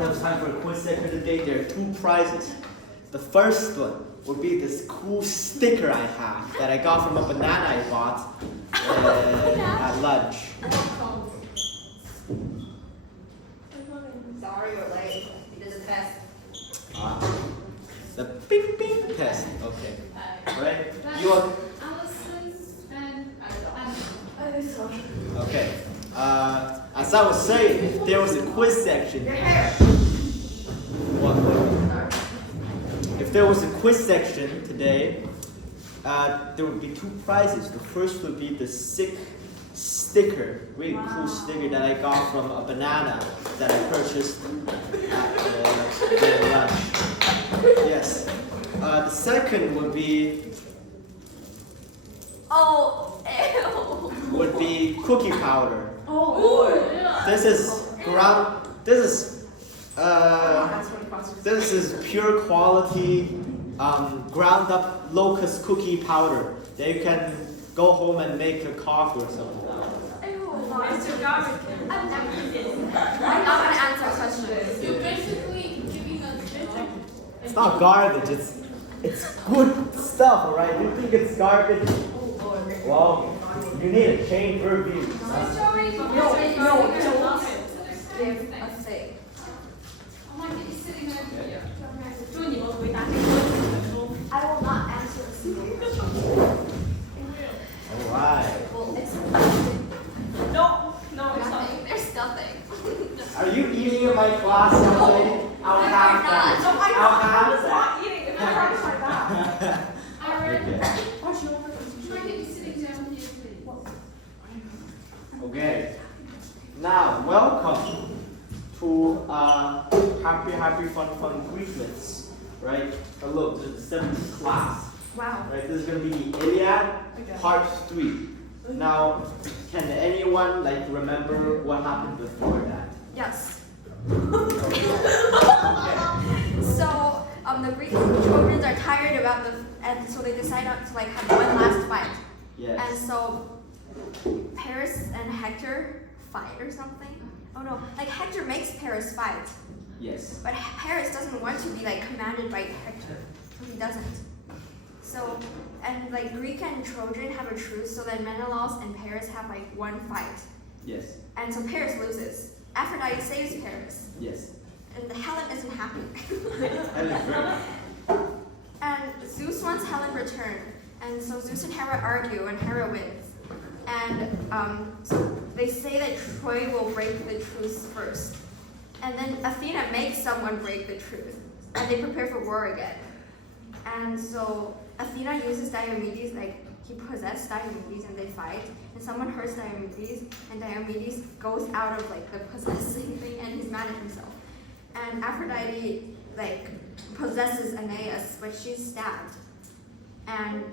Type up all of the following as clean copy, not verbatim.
Now it's time for a quiz section today. There are 2 prizes. The first one would be this cool sticker I have that I got from a banana I bought at lunch. Sorry you're late. You did the test. The ping ping test. Okay. Right? You are. Okay. As I was saying, there was a quiz section. If there was a quiz section today, there would be 2 prizes. The first would be the sick sticker, really cool sticker that I got from a banana that I purchased at lunch. Yes. The second would be. Oh, ew. Would be cookie powder. Oh, This is pure quality ground up locust cookie powder that you can go home and make a coffee or something. Mr. Garbage. I'm not going to answer questions. You're basically giving us It's not garbage. It's good stuff, alright? You think it's garbage? Well, you need to change your views. No, give a thing. I will not answer a single question. Alright. Well, it's nothing. No, it's Nothing. not. There's nothing. Are you eating in my class today? I'll have that. No, I'll have I'm that. not eating. It's not like that. Okay. Now, welcome to happy fun Greek myths, right? Look, this is the 7th class. Wow. Right, this is gonna be the Iliad, part 3. Now, can anyone remember what happened before that? Yes. Okay. So, the Greek children are tired about and so they decide not to have one last fight. Yes. And so, Paris and Hector fight or something. Oh no, Hector makes Paris fight, Yes. but Paris doesn't want to be commanded by Hector, so he doesn't. So, and Greek and Trojan have a truce, so that Menelaus and Paris have one fight. Yes. And so Paris loses. Aphrodite saves Paris. Yes. And Helen isn't happy. That is very. And Zeus wants Helen returned. And so Zeus and Hera argue, and Hera wins. And so they say that Troy will break the truce first. And then Athena makes someone break the truce. And they prepare for war again. And so Athena uses Diomedes, he possessed Diomedes and they fight. And someone hurts Diomedes, and Diomedes goes out of the possessing thing and he's mad at himself. And Aphrodite possesses Aeneas, but she's stabbed. And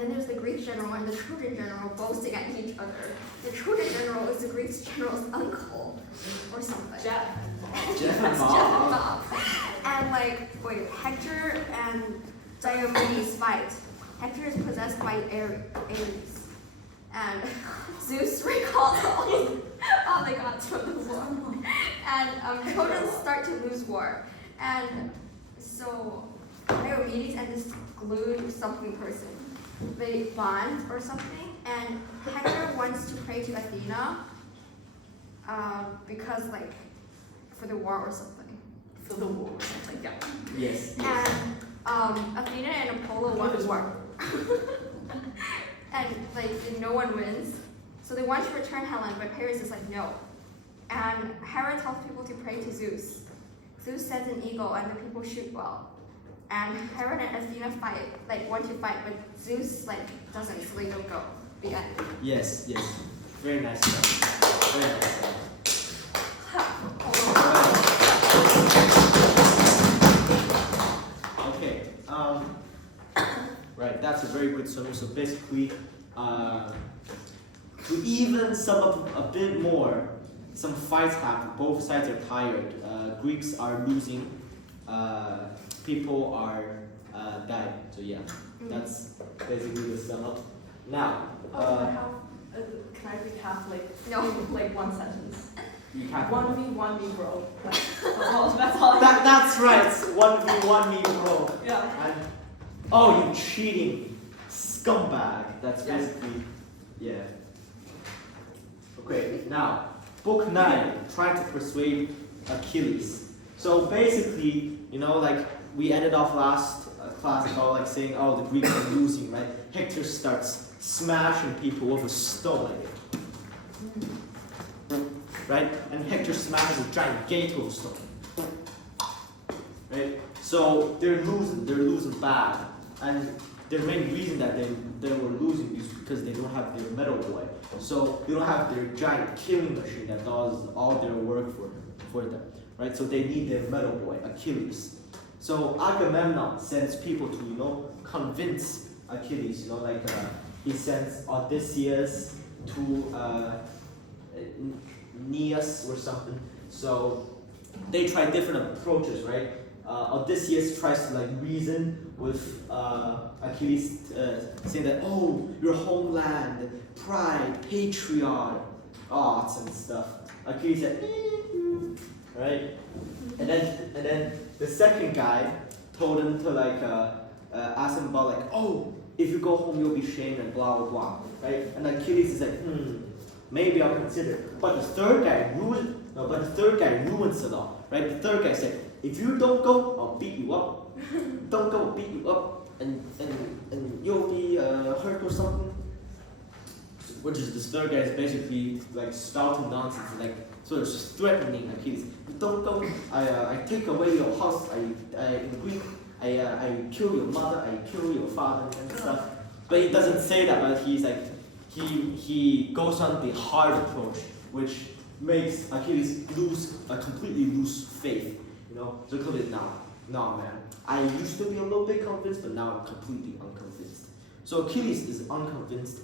then there's the Greek general and the Trojan general boasting at each other. The Trojan general is the Greek general's uncle or something. Jeff. That's Jeff. And Hector and Diomedes fight. Hector is possessed by Ares. And Zeus recalls all the gods from the war. And Trojans start to lose war. And so Diomedes and this glue something person, they bond or something. And Hector wants to pray to Athena because for the war or something. For the war. Yeah. Yes. And Athena and Apollo want to war. And no one wins. So they want to return Helen, but Paris is no. And Hera tells people to pray to Zeus. Zeus sends an eagle and the people shoot well. And Hera and Athena fight, want to fight, but Zeus doesn't, so they don't go. The end. Yes. Very nice stuff. Very nice stuff. Okay. Right, that's a very good summary. So basically, to even sum up a bit more, some fights happen. Both sides are tired. Greeks are losing. People are dying. So yeah, that's basically the sum up. Now, Can I recap No. one sentence? You can't. 1v1 me, bro. That's all. That's right. 1v1 me, bro. Yeah. And oh, you cheating scumbag. That's Yes. basically, yeah. Okay, now book 9, trying to persuade Achilles. So basically, you know, like we ended off last class about like saying, oh, the Greeks are losing, right? Hector starts smashing people with a stone, right? And Hector smashes a giant gate with a stone, right? So they're losing bad, and the main reason that they were losing is because they don't have their metal boy. So they don't have their giant killing machine that does all their work for them, right? So they need their metal boy, Achilles. So Agamemnon sends people to, you know, convince Achilles, you know, like he sends Odysseus to Aeneas or something. So they try different approaches, right? Odysseus tries to like reason with Achilles, saying that, oh, your homeland, pride, patriarch, arts and stuff. Achilles said, right? And then the second guy told him to like ask him about like, oh, if you go home you'll be shamed and blah blah blah, right? And Achilles is like, maybe I'll consider. But the third guy ruins it all, right? The third guy said, if you don't go, I'll beat you up. Don't go, I'll beat you up, and you'll be hurt or something. Which is this third guy is basically like spouting nonsense, like sort of just threatening Achilles. Don't go. I take away your house. I kill your mother. I kill your father and stuff. But he doesn't say that. But he's like he goes on the hard approach, which makes Achilles completely lose faith. You know, so Achilles, nah, man. I used to be a little bit convinced, but now I'm completely unconvinced. So Achilles is unconvinced,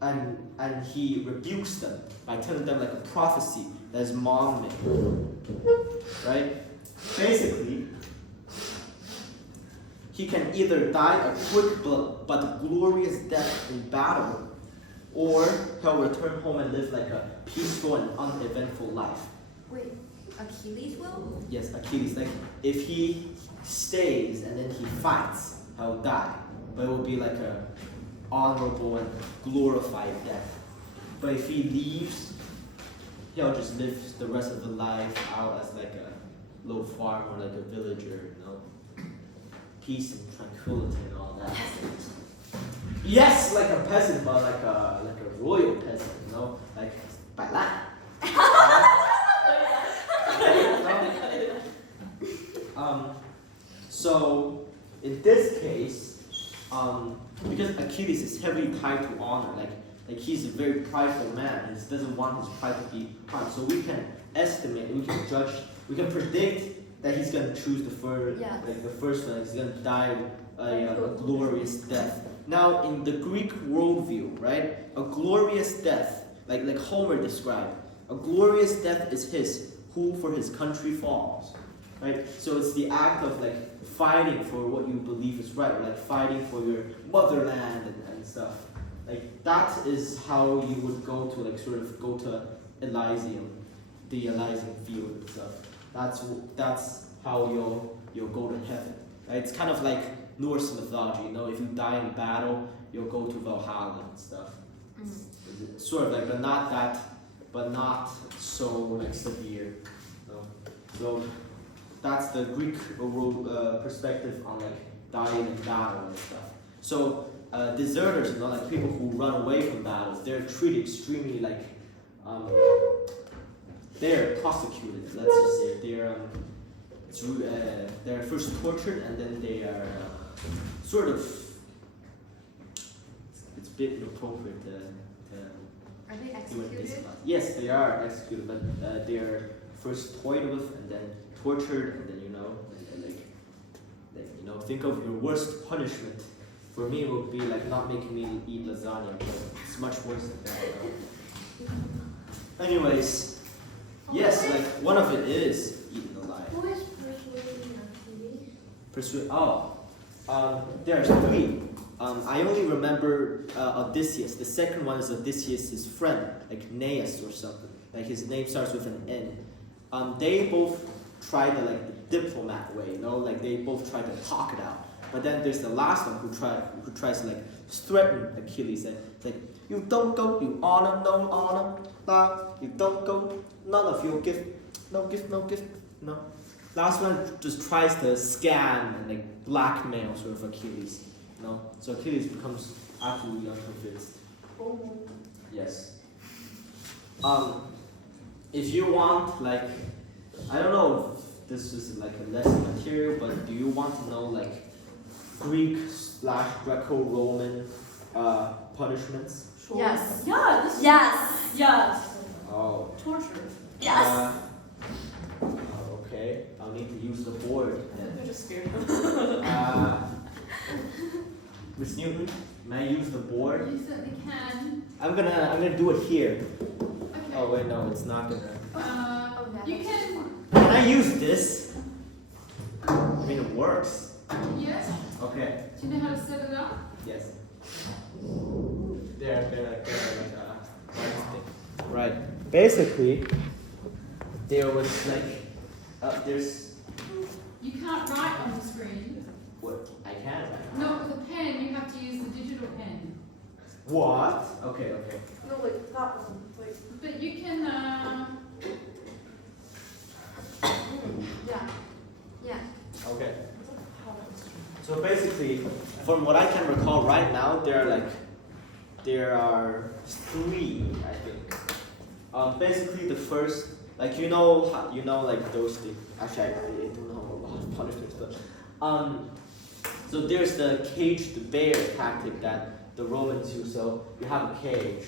and he rebukes them by telling them like a prophecy that his mom made. Right? Basically, he can either die a quick but glorious death in battle, or he'll return home and live like a peaceful and uneventful life. Wait, Achilles will? Yes, Achilles. Like if he stays and then he fights, he'll die. But it will be like a honorable and glorified death. But if he leaves, he'll just live the rest of the life out as like a little farmer, like a villager, you know. Peace and tranquility and all that. Yes, like a peasant, but like a royal peasant, you know, like by land. So in this case, because Achilles is heavily tied to honor, like he's a very prideful man, and he doesn't want his pride to be harmed. So we can estimate, we can judge, we can predict that he's gonna choose the first, like the first one. He's gonna die a glorious death. Now, in the Greek worldview, right, a glorious death, like Homer described, a glorious death is his who for his country falls, right? So it's the act of like fighting for what you believe is right, or like fighting for your motherland and stuff. Like that is how you would go to like sort of go to Elysium, the Elysian field and stuff. That's how you'll go to heaven. Right? It's kind of like Norse mythology, you know, if you die in battle, you'll go to Valhalla and stuff. It's sort of like, but not so like severe. You know? So that's the Greek perspective on like dying in battle and stuff. So deserters, you know, like people who run away from battles, they're treated extremely like they're prosecuted. Let's just say they're first tortured and then they are sort of. It's a bit inappropriate to Are they do it in this executed? class. Yes, they are executed, but they are first toyed with and then tortured and then like you know, think of your worst punishment. For me, it would be like not making me eat lasagna, but it's much worse than that. You know? Anyways, yes, like one of it is eaten alive. Who is persuading Achilles? There's three. I only remember Odysseus. The second one is Odysseus' friend, like Aeneas or something. like his name starts with an N. They both try the diplomat way, like they both try to talk it out. But then there's the last one who tries to threaten Achilles. And it's like, you don't go, you honor, no honor, you don't go, none of your gift, no gift, no gift, no. Last one just tries to scam and blackmail sort of Achilles, So Achilles becomes absolutely unconvinced. Oh. Yes. If you want I don't know if this is a lesson material, but do you want to know Greek/Greco-Roman punishments? Sure. Yes. Yeah. Yes. Yes. Oh. Torture. Yes. Okay. I'll need to use the board. They're just scared. Miss Newton, may I use the board? You certainly can. I'm gonna do it here. Okay. Oh wait, no, it's not gonna. You can. Can I use this? I mean, it works. Yes. Okay. Do you know how to set it up? Yes. They're right. Basically, there was there's You can't write on the screen. what I can write. Not with a pen. You have to use the digital pen. What? Okay. No, wait, that one. Wait. But you can. Yeah. Okay. So basically, from what I can recall right now, there are three, I think. Basically, the first, those things. Actually, I don't know about punishments, but so there's the cage the bear tactic that the Romans use. So you have a cage,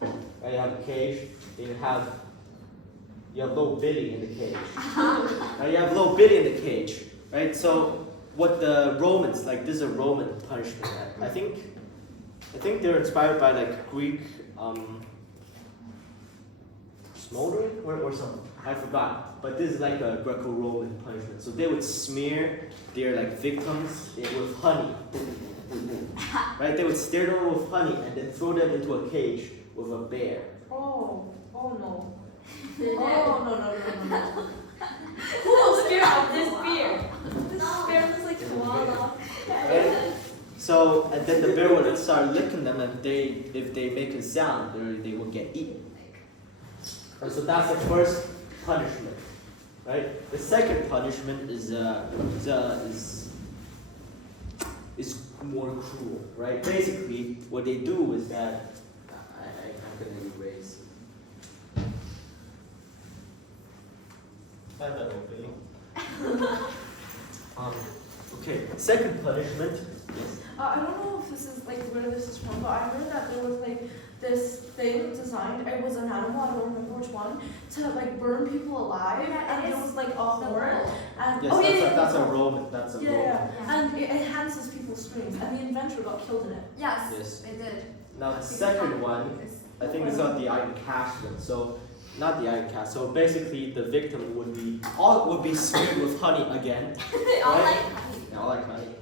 right? You have a cage, and you have little Billy in the cage. Right? You have little Billy in the cage, right? So what the Romans this is a Roman punishment. I think they're inspired by Greek smoldering or something. I forgot. But this is a Greco-Roman punishment. So they would smear their victims with honey. Right? They would smear them with honey and then throw them into a cage with a bear. Oh no. Oh no. Who will scare of this beer? This beer looks koala. Right? So and then the bear would start licking them, and if they make a sound, they will get eaten. And so that's the first punishment, right? The second punishment is more cruel, right? Basically, what they do is that I'm gonna erase. Okay. Second punishment. Yes. I don't know if this is where this is from, but I heard that there was this thing designed. It was an animal. I don't remember which one to burn people alive, and there was a horn. And Yes, that's a Roman. That's a Roman. Yeah, and it enhances people's strength. And the inventor got killed in it. Yes. Yes. They did. Now the second one, I think it's called the iron castment. So not the iron cast. So basically, the victim would be smeared with honey again. They all right? like honey. They all like honey.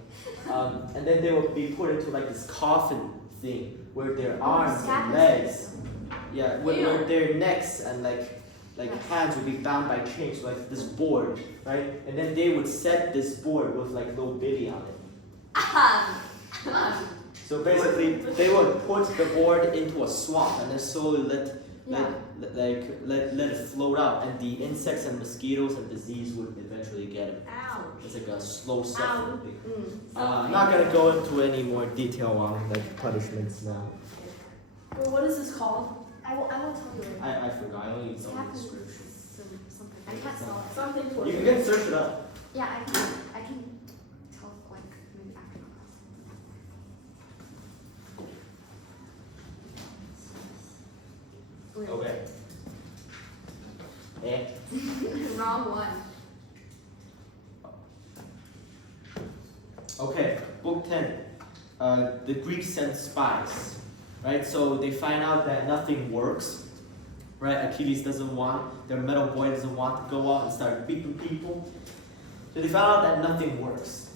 And then they would be put into this coffin thing where their arms and legs, where their necks and hands would be bound by chains, this board, right? And then they would set this board with little Billy on it. So basically, they would put the board into a swamp and then slowly let it float out, and the insects and mosquitoes and disease would eventually get it. Ouch. It's a slow suffering thing. Mm. I'm not gonna go into any more detail on punishments now. Wait, what is this called? I will tell you later. I forgot. I only know the Happens description. something. I can't spell it. Something for You can search it up. Yeah, I can tell maybe after class. Okay. Wrong one. Okay. Book 10. The Greeks sent spies. Right? So they find out that nothing works. Right? Achilles doesn't want, their metal boy doesn't want to go out and start beating people. So they found out that nothing works.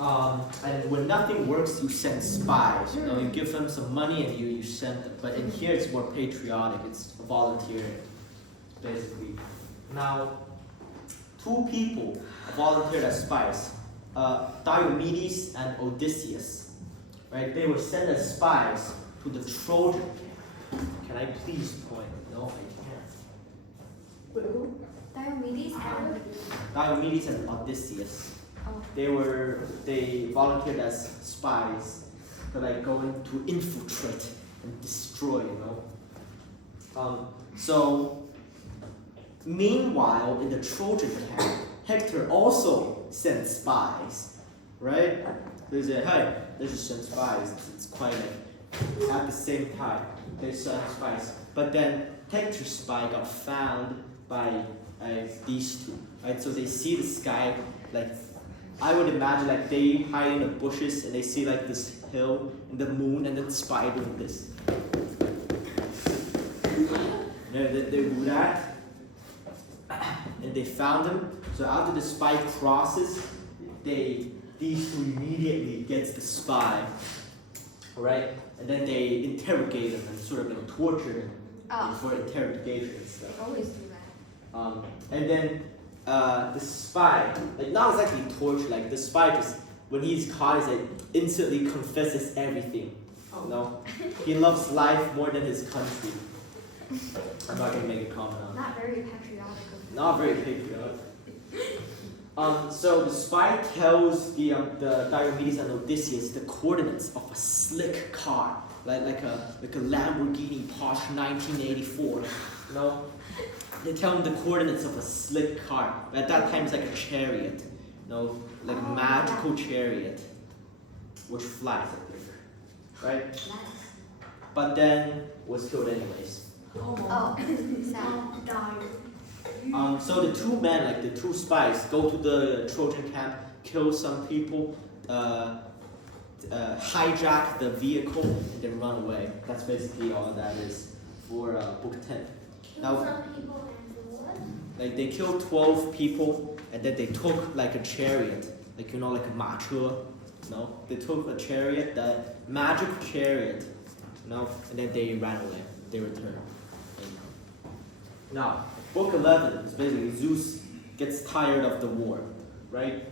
And when nothing works, you send spies. You know, you give them some money and you send them. But in here, it's more patriotic. It's volunteering, basically. Now, two people volunteered as spies, Diomedes and Odysseus. Right? They were sent as spies to the Trojan camp. Can I please point? No, I can't. Who? Diomedes and Diomedes and Odysseus. oh. They volunteered as spies to like going to infiltrate and destroy, you know. So meanwhile in the Trojan camp, Hector also sent spies, right? They say, hey, let's just send spies. It's quite like at the same time they sent spies. But then Hector's spy got found by these two, right? So they see the sky like. I would imagine like they hide in the bushes and they see like this hill and the moon and then the spy doing this. They do that and they found him. So after the spy crosses, these two immediately gets the spy, right? And then they interrogate him and sort of like torture him for interrogation and stuff. They always do that. And then the spy, like not exactly torture, like the spy just, when he's caught, he like instantly confesses everything. Oh. No, he loves life more than his country. I'm not gonna make a comment on that. Not very patriotic of him. Not very patriotic. So the spy tells the Diomedes and Odysseus the coordinates of a slick car, like a Lamborghini Porsche 1984. You know. They tell him the coordinates of a slick car. At that time, it's like a chariot, you know, like a magical chariot, which flies, I think, right? Nice. But then was killed anyways. Oh, sad. So the two men, like the two spies, go to the Trojan camp, kill some people, hijack the vehicle, and then run away. That's basically all that is for book 10. Now, like they killed 12 people and then they took like a chariot, like you know, like a 马车, no? They took a chariot, the magic chariot, no? And then they ran away. They returned. Now, book 11 is basically Zeus gets tired of the war, right?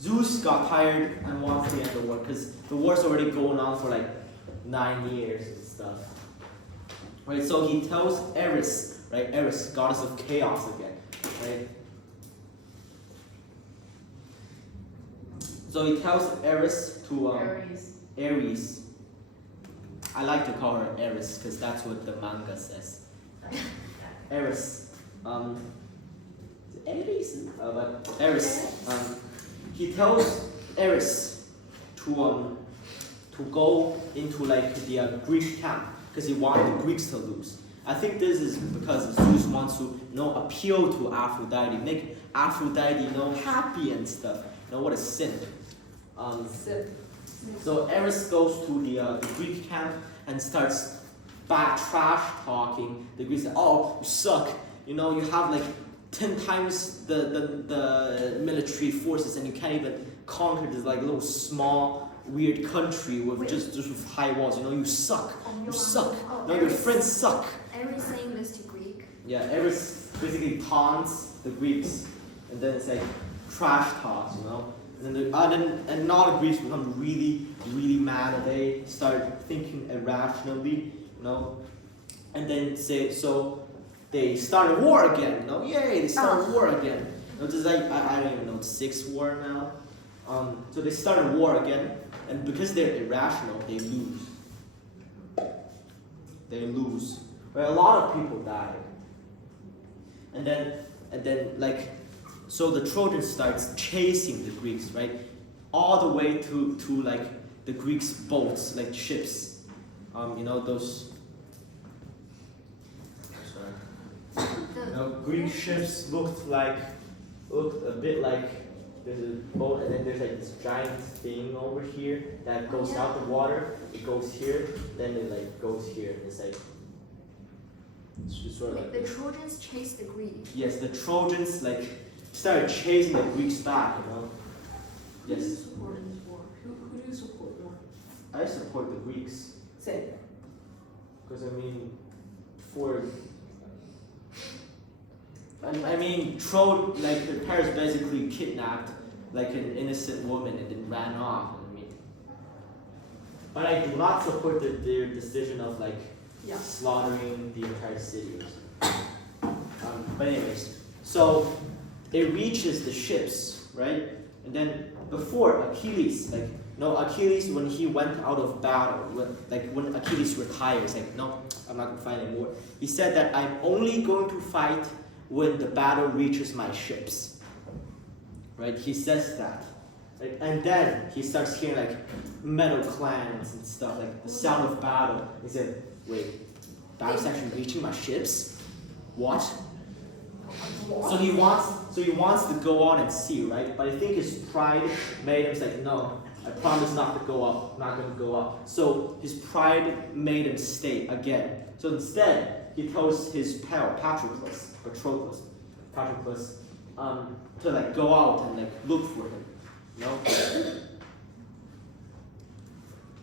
Zeus got tired and wants to end the war because the war's already going on for like 9 years and stuff. Right, so he tells Eris, right? Eris, goddess of chaos again, right? So he tells Eris to Ares. I like to call her Eris because that's what the manga says. Eris, Ares, but Eris. He tells Eris to go into like the Greek camp because he wanted the Greeks to lose. I think this is because Zeus wants to, appeal to Aphrodite, make Aphrodite, happy and stuff. What a sin. So Eris goes to the Greek camp and starts trash talking. The Greeks say, "Oh, you suck. You have like 10 times the military forces, and you can't even conquer this like little small weird country with just with high walls. You suck. You suck. No, your friends suck." Eris saying this to Greek. Yeah, Eris basically taunts the Greeks, and then it's like trash talks, And then and now the Greeks become really, really mad, and they start thinking irrationally, And then they start a war again, Yay, they start a war again. This is like I don't even know, 6th war now. So they start a war again, and because they're irrational, they lose. They lose. Where a lot of people died. And then like, so the Trojans starts chasing the Greeks, right? All the way to like the Greeks' boats, like ships. Those. Sorry. Greek ships looked a bit like there's a boat, and then there's like this giant thing over here that goes out the water. It goes here, then it like goes here. It's like. It's just sort of like the Trojans chased the Greeks. Yes, the Trojans like started chasing the Greeks back, Yes. I support the Greeks. Same. Because I mean, I mean, like the parents basically kidnapped like an innocent woman and then ran off. I mean, but I do not support their decision of like Yeah. slaughtering the entire city. But anyways, so it reaches the ships, right? And then before Achilles, Achilles when he went out of battle, when Achilles retires, like no, I'm not gonna fight anymore. He said that I'm only going to fight when the battle reaches my ships. Right? He says that. Right? And then he starts hearing like metal clans and stuff, like the sound of battle. He said, wait, battle's actually reaching my ships? What? So he wants to go on and see, right? But I think his pride made him say, no, I promise not to go up, not gonna go up. So his pride made him stay again. So instead, he tells his pal, Patroclus, to like go out and like look for him. You know?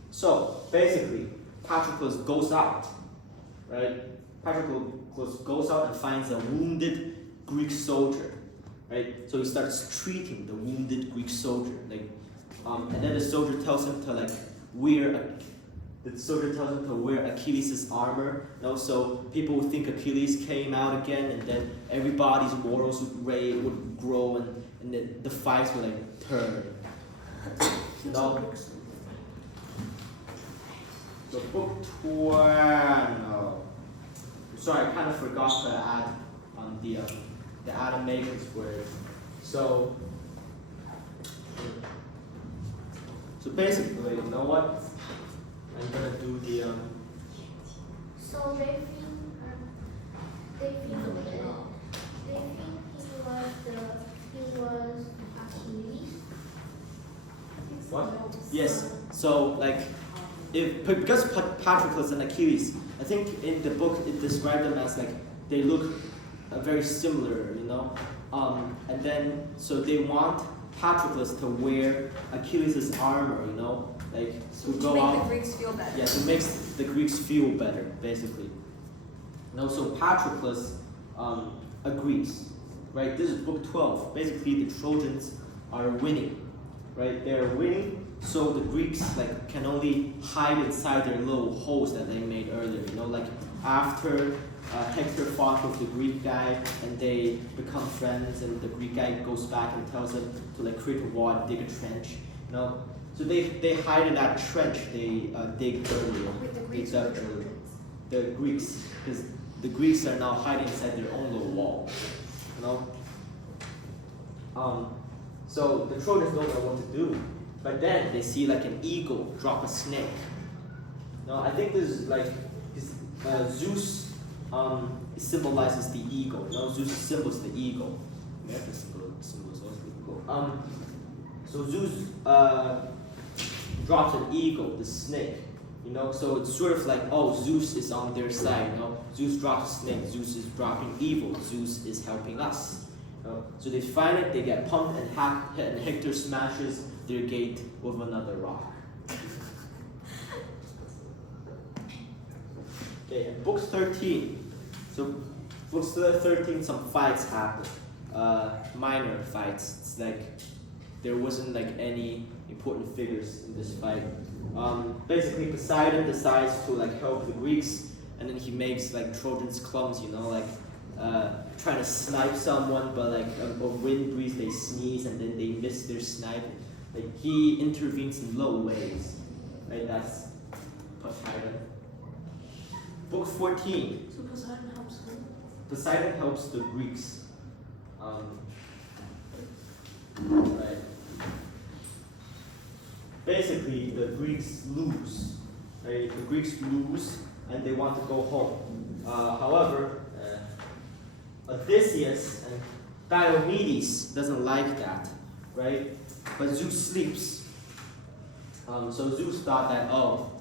So basically, Patroclus goes out, right? Patroclus goes out and finds a wounded Greek soldier, right? So he starts treating the wounded Greek soldier, like, and then the soldier tells him to like wear Achilles' armor. You know, so people would think Achilles came out again, and then everybody's morals would grow, and the fights would like turn. You know? So book 12. Sorry, I kind of forgot to add the animations word. So basically, you know what? I'm gonna do the So they think he was Achilles. what? Yes. So like, because Patroclus and Achilles, I think in the book it described them as like they look very similar, you know. And then so they want Patroclus to wear Achilles' armor, you know, like to go make out. the Greeks feel better. Yeah, to make the Greeks feel better, basically. No, so Patroclus agrees, right? This is book 12. Basically, the Trojans are winning, right? They are winning, so the Greeks like can only hide inside their little holes that they made earlier. You know, like after Hector fought with the Greek guy and they become friends, and the Greek guy goes back and tells him to like create a wall and dig a trench. You know, so they hide in that trench they dig earlier. With the Greeks They or dug the earlier. Trojans? The Greeks, because the Greeks are now hiding inside their own little wall. You know. So the Trojans don't know what to do, but then they see like an eagle drop a snake. Now I think this is like Zeus symbolizes the eagle. You know, Zeus symbols the eagle. American symbol is also the eagle. So Zeus drops an eagle, the snake. You know, so it's sort of like, oh, Zeus is on their side. You know, Zeus drops a snake. Zeus is dropping evil. Zeus is helping us. You know? So they find it. They get pumped, and Hector smashes their gate with another rock. Okay, and books 13. So books 13, some fights happen. Minor fights. It's like there wasn't like any important figures in this fight. Basically, Poseidon decides to like help the Greeks, and then he makes like Trojans clumsy, you know, like trying to snipe someone, but like a wind breeze, they sneeze and then they miss their snipe. Like he intervenes in low ways, right? That's Poseidon. Book 14. So Poseidon helps who? Poseidon helps the Greeks. Right. Basically, the Greeks lose. Right? The Greeks lose, and they want to go home. However, Odysseus and Diomedes doesn't like that, right? But Zeus sleeps. So Zeus thought that, oh,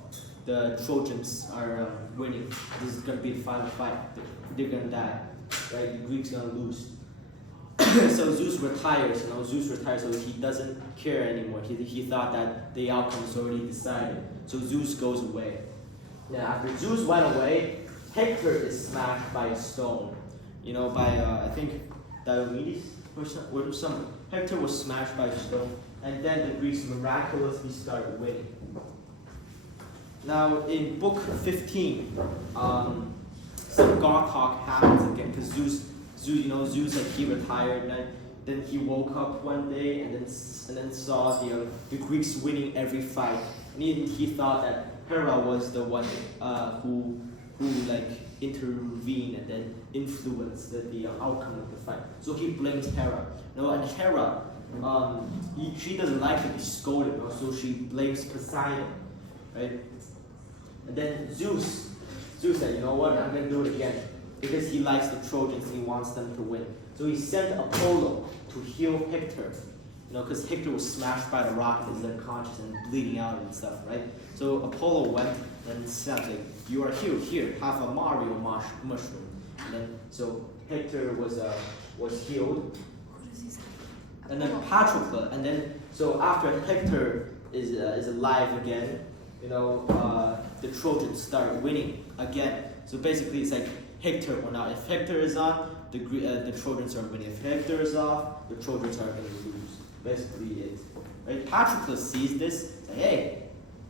the Trojans are winning. This is gonna be the final fight. They're gonna die, right? The Greeks gonna lose. so Zeus retires. Zeus retires, so he doesn't care anymore. He thought that the outcome is already decided. So Zeus goes away. Now after Zeus went away, Hector is smashed by a stone. By I think Diomedes or some. Hector was smashed by a stone, and then the Greeks miraculously started winning. Now in book 15, some God talk happens again because Zeus, like he retired, and then he woke up one day and then saw the Greeks winning every fight, and he thought that Hera was the one who like intervened and then influenced the outcome of the fight. So he blames Hera. And Hera, she doesn't like to be scolded, so she blames Poseidon, right? And then Zeus said, you know what, I'm going to do it again. Because he likes the Trojans and he wants them to win. So he sent Apollo to heal Hector. Because Hector was smashed by the rock and is unconscious and bleeding out and stuff, right? So Apollo went and said, like, you are healed, here, have a Mario mushroom. And then, so Hector was healed. And then Patroclus, and then, so after Hector is alive again, the Trojans start winning again. So basically, it's like Hector or not. If Hector is on, the Trojans are winning. If Hector is off, the Trojans are going to lose. Basically, it. Right? Patroclus sees this. Like, hey,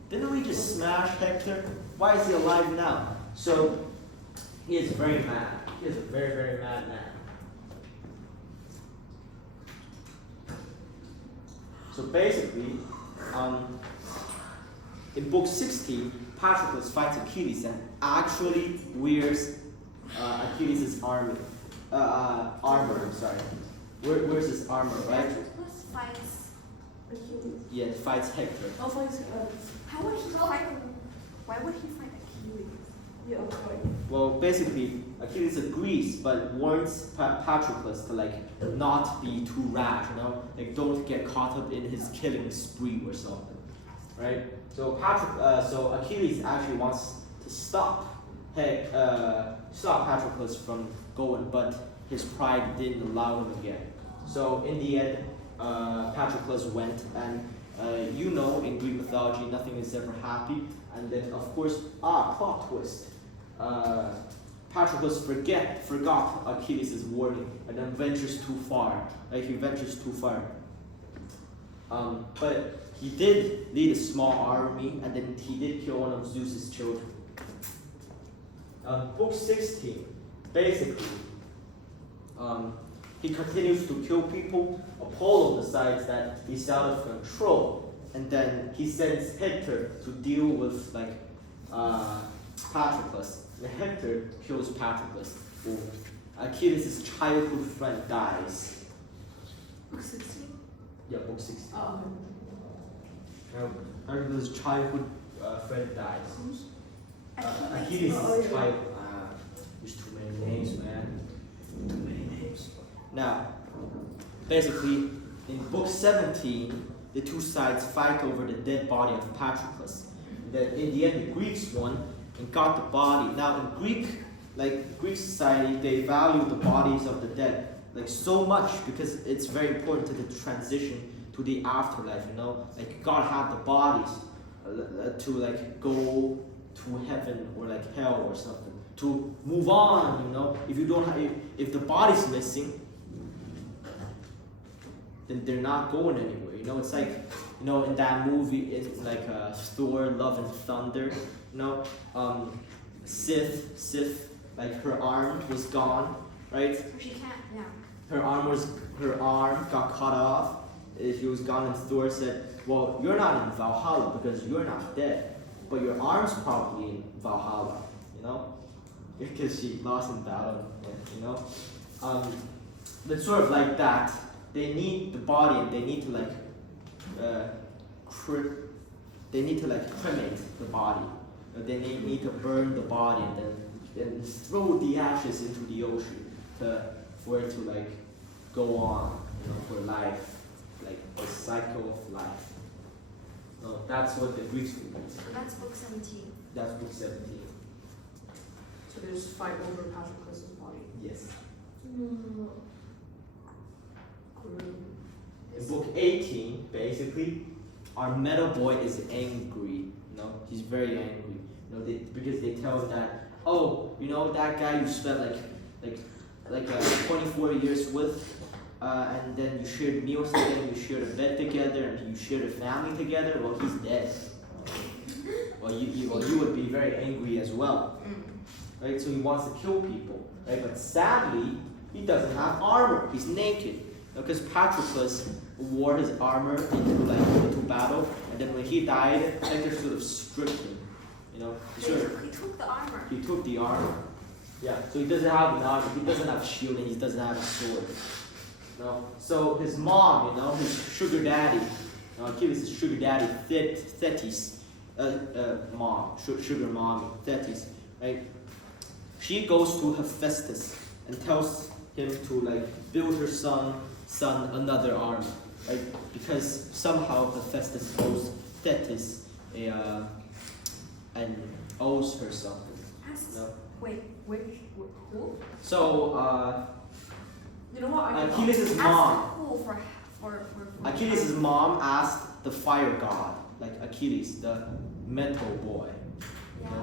didn't we just smash Hector? Why is he alive now? So he is very mad. He is a very, very mad man. So basically, in book 16, Patroclus fights Achilles and actually wears Achilles' armor. Where's his armor, right? Patroclus fights Achilles. Yeah, fights Hector. Oh, fights How would he fight? Why would he fight Achilles? yeah, okay. Well, basically, Achilles agrees, but warns Patroclus to like not be too rash, like don't get caught up in his killing spree or something, right? So so Achilles actually wants to stop Patroclus from going, but his pride didn't allow him again. So in the end, Patroclus went, and in Greek mythology, nothing is ever happy. And then, of course, plot twist. Patroclus forgot Achilles' warning and then ventures too far. He ventures too far. But he did lead a small army, and then he did kill one of Zeus's children. Book 16, basically, he continues to kill people. Apollo decides that he's out of control, and then he sends Hector to deal with Patroclus. And Hector kills Patroclus. Achilles' childhood friend dies. Book 16? Yeah, book 16. Oh, Achilles' childhood friend dies. Achilles' Oh, yeah. childhood. There's too many names, man. Too many names. Now, basically, in book 17, the two sides fight over the dead body of Patroclus. Then in the end, the Greeks won and got the body. Now, in Greek society, they value the bodies of the dead so much because it's very important to the transition to the afterlife. Like you gotta have the bodies to go to heaven or hell or something to move on. If you don't if the body's missing, then they're not going anywhere. It's like in that movie, it's Thor: Love and Thunder. Sif, her arm was gone, right? She can't. Yeah. Her arm got cut off. She was gone, and Thor said, "Well, you're not in Valhalla because you're not dead, but your arm's probably in Valhalla, because she lost in battle, But sort of like that, they need the body, and they need to cremate the body. They need to burn the body and then throw the ashes into the ocean for it to go on, for life, a cycle of life. No, that's what the Greeks would do. That's book 17. That's book 17. So they just fight over Patroclus' body. Yes. 18, basically, our metal boy is angry. He's very angry. Because they tell him that, oh, that guy you spent like 24 years with, and then you shared meals together, you shared a bed together, and you shared a family together. Well, he's dead. Well, you would be very angry as well, right? So he wants to kill people, right? But sadly, he doesn't have armor. He's naked. Because Patroclus wore his armor into battle, and then when he died, Hector sort of stripped him. He took the armor. He took the armor. Yeah, so he doesn't have an armor. He doesn't have a shield, and he doesn't have a sword. So his mom, his sugar daddy, Achilles' sugar daddy, Thetis, mom, sugar mommy, Thetis, right? She goes to Hephaestus and tells him to build her son another army, right? Because somehow Hephaestus owes Thetis and owes her something. Wait, who? So You know what? Achilles' mom. Who for Achilles' mom asked the fire god, like Achilles, the metal boy,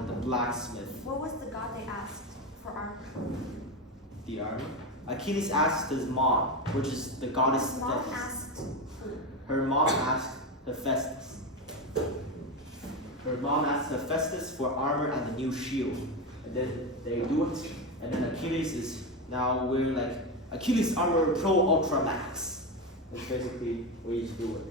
the blacksmith. What was the god they asked for armor? The army. Achilles asked his mom, which is the goddess His mom Thetis. asked who? Her mom asked Hephaestus. Her mom asked Hephaestus for armor and a new shield. And then they do it. And then Achilles is now wearing Achilles armor Pro Ultra Max. That's basically what he's doing.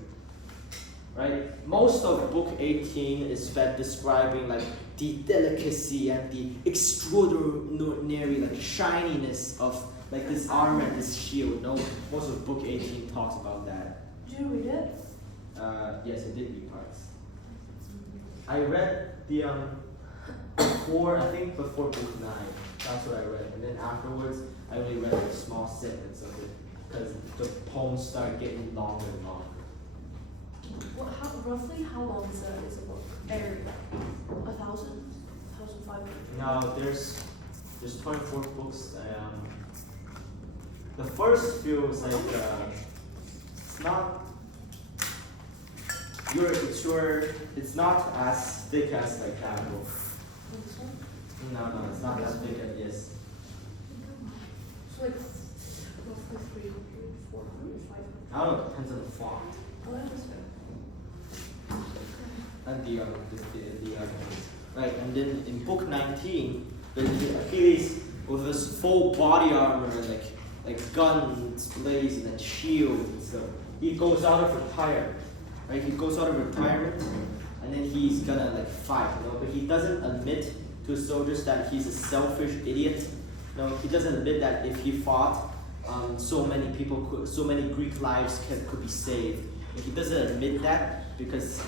Right? Most of book 18 is spent describing the delicacy and the extraordinary shininess of this armor and this shield. Most of book 18 talks about that. Did you read it? Yes, I did read parts. I read the before book 9. That's what I read, and then afterwards I only read small segments of it because the poems start getting longer and longer. Roughly how long is a book? 1,000? 1,500? No, there's 24 books. The first few is it's not. It's not as thick as that book. This one? No, it's not as thick as this. So roughly 300, 400, 500. I don't know. It depends on the font. Oh, that's fair. And the right, and then in book 19, Achilles with his full body armor, like guns blazing and shield and stuff. He goes out of retirement, right? He goes out of retirement, and then he's gonna fight, But he doesn't admit to his soldiers that he's a selfish idiot. He doesn't admit that if he fought, so many Greek lives could be saved. And he doesn't admit that because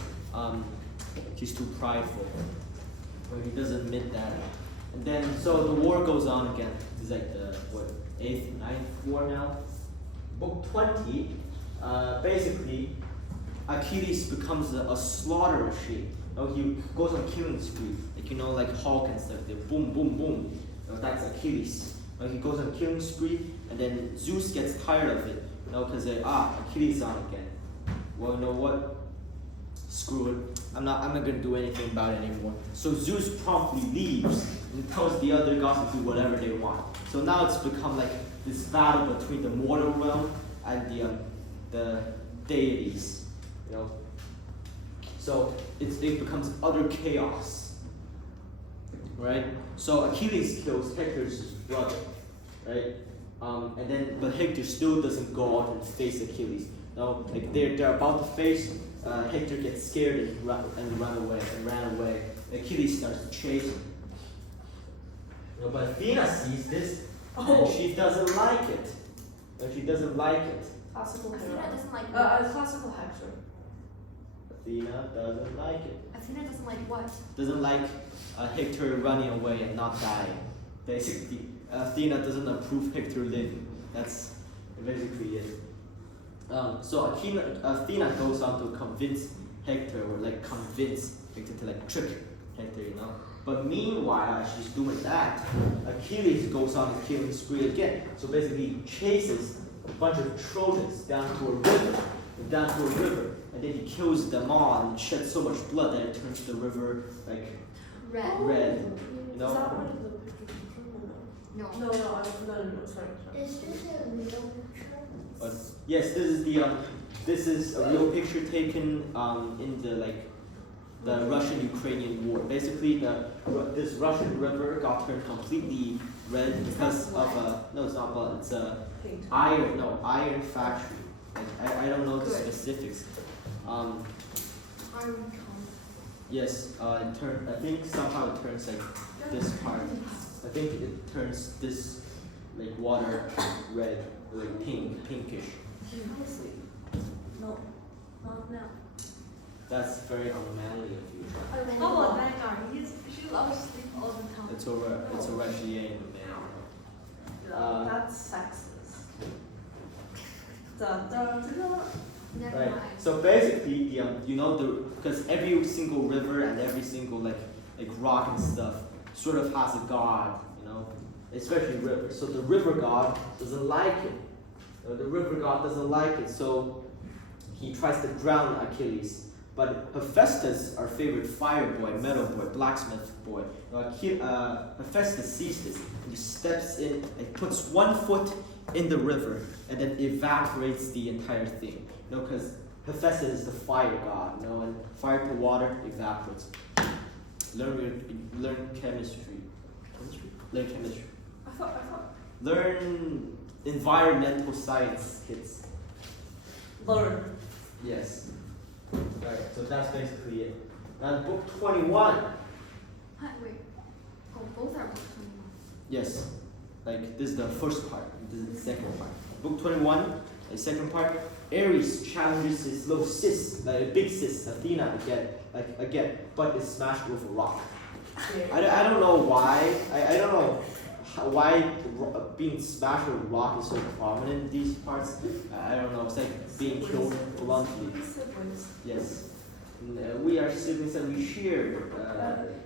he's too prideful. Or he doesn't admit that. And then, so the war goes on again. It's the 8th, 9th war now. Book 20, basically, Achilles becomes a slaughter machine. He goes on killing spree, like Hulk and stuff. They boom, boom, boom. That's Achilles. He goes on killing spree, and then Zeus gets tired of it. Because Achilles on again. Well, you know what? Screw it. I'm not gonna do anything about it anymore. So Zeus promptly leaves and tells the other gods to do whatever they want. So now it's become this battle between the mortal realm and the deities. So it becomes utter chaos. Right? So Achilles kills Hector's brother. Right? But Hector still doesn't go out and face Achilles. They're about to face. Hector gets scared and ran away. Achilles starts to chase him. But Athena sees this, and she doesn't like it. Classical Athena hero. doesn't like Classical Hector. Athena doesn't like it. Athena doesn't like what? Doesn't like Hector running away and not dying. Basically, Athena doesn't approve Hector living. That's basically it. So Athena goes on to convince Hector, or convince Hector to trick Hector, But meanwhile, as she's doing that, Achilles goes on a killing spree again. So basically, he chases a bunch of Trojans down to a river, and then he kills them all and sheds so much blood that it turns the river like Red. red. You Is know? that one of the pictures from No. No, sorry. Is this a real picture? But yes, this is a real picture taken in the Russian-Ukrainian war. Basically, this Russian river got turned completely red because of no, it's not blood. It's a Paint. iron factory. Like, I don't know the Good. specifics. Iron cone. Yes, I think somehow it turns like this part. I think it turns this like water red, like pinkish. Honestly. No. Not now. That's very unmanly of you. How about that guy? She loves sleep all the time. It's already a man. That's sexist. Dun, dun, dun. Never Right. mind. So basically, because every single river and every single like rock and stuff sort of has a god, especially rivers. So the river god doesn't like it. The river god doesn't like it, so he tries to drown Achilles. But Hephaestus, our favorite fire boy, metal boy, blacksmith boy, Hephaestus sees this and he steps in and puts 1 foot in the river and then evaporates the entire thing. Because Hephaestus is the fire god, and fire to water evaporates. Learn chemistry. Learn chemistry. I thought. Learn environmental science, kids. Learn. Yes. Right, so that's basically it. Now book 21. Wait. Oh, both are books. Yes. Like this is the first part. This is the second part. Book 21, the second part. Ares challenges his little sis, like a big sis, Athena again, but is smashed with a rock. I don't know why. I don't know why being smashed with a rock is so prominent in these parts. I don't know. It's like being killed bluntly. Siblings. Yes. We are siblings and we share.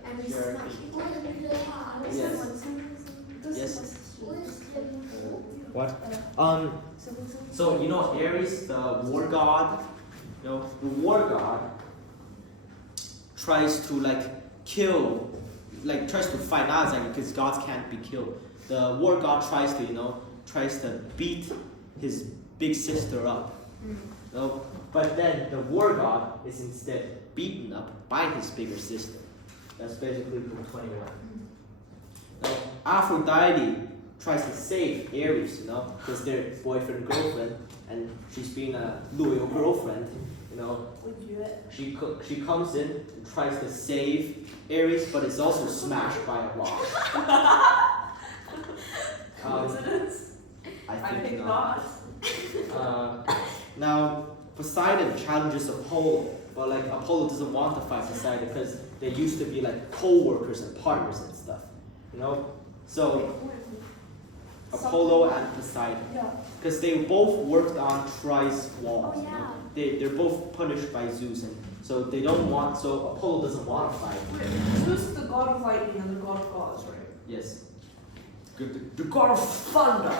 And we share smash things. What is the Yes. Yes. what is the What? So Ares, the war god. The war god tries to tries to fight Nazareth because gods can't be killed. The war god tries to beat his big sister up. But then the war god is instead beaten up by his bigger sister. That's basically book 21. Now, Aphrodite tries to save Ares, because they're boyfriend girlfriend, and she's being a loyal girlfriend, She comes in and tries to save Ares, but is also smashed by a rock. Coincidence? I think not. Now, Poseidon challenges Apollo, but Apollo doesn't want to fight Poseidon because they used to be co-workers and partners and stuff, So Apollo and Poseidon, Yeah. because they both worked on Troy's walls. Oh, yeah. They're both punished by Zeus, and so they don't want. So Apollo doesn't want to fight. Wait, Zeus is the god of lightning and the god of gods, right? Yes. The god of thunder.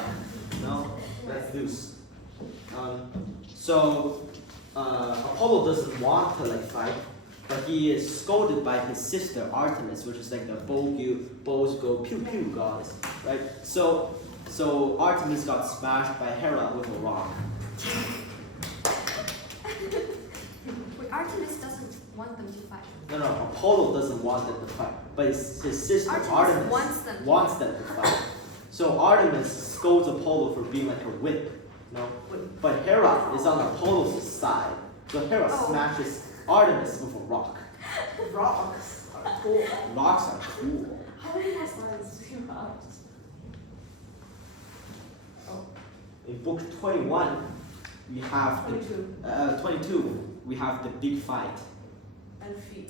No, that's Zeus. So Apollo doesn't want to fight, but he is scolded by his sister Artemis, which is the bows go pew pew goddess, right? So Artemis got smashed by Hera with a rock. Wait, Artemis doesn't want them to fight. No, Apollo doesn't want them to fight, but his sister Artemis Artemis wants them to fight. So Artemis scolds Apollo for being like a whip, but Hera is on Apollo's side. So Hera smashes Artemis with a rock. Rocks are cool. Rocks are cool. How many more slides do you have? In book 21, we have 22. 22. We have the big fight, And feet.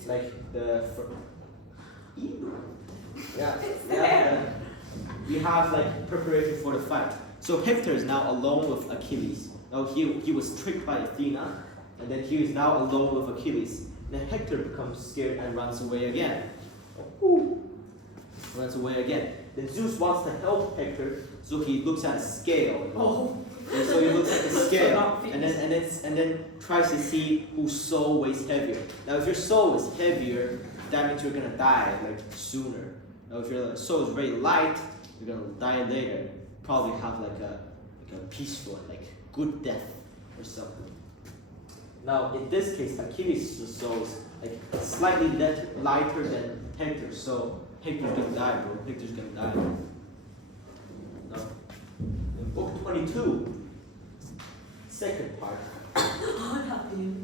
We have preparation for the fight. So Hector is now alone with Achilles. Now he was tricked by Athena, and then he is now alone with Achilles. Then Hector becomes scared and runs away again. Then Zeus wants to help Hector, so he looks at a scale. And so he looks at the scale, and then tries to see whose soul weighs heavier. Now, if your soul is heavier, that means you're gonna die like sooner. Now, if your soul is very light, you're gonna die later. Probably have like a peaceful, like good death or something. Now, in this case, Achilles' soul is like slightly lighter than Hector's, so Hector's gonna die, bro. Hector's gonna die. Now, in book 22, second part,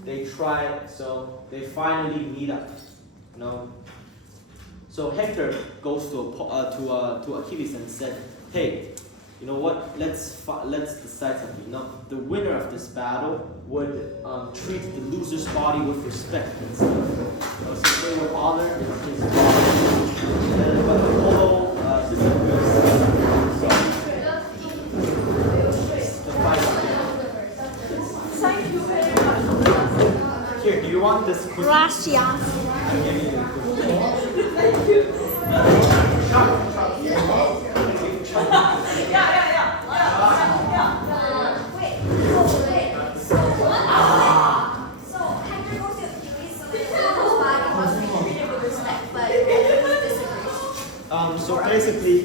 they try, so they finally meet up. You know? So Hector goes to Achilles and said, "Hey, you know what? Let's decide something. You know, the winner of this battle would treat the loser's body with respect and stuff. You know, so they would honor his body. But Apollo disagrees. So the fight. Thank you very much. Here, do you want this cookie? Gracias. I'm giving you a cookie. Thank you. So Hector goes to Achilles, so that his body must be treated with respect, but Achilles disagrees. So basically,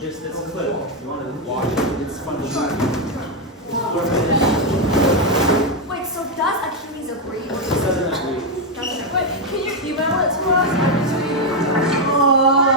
there's this clip. You want to watch it? It's funny. Wait, so does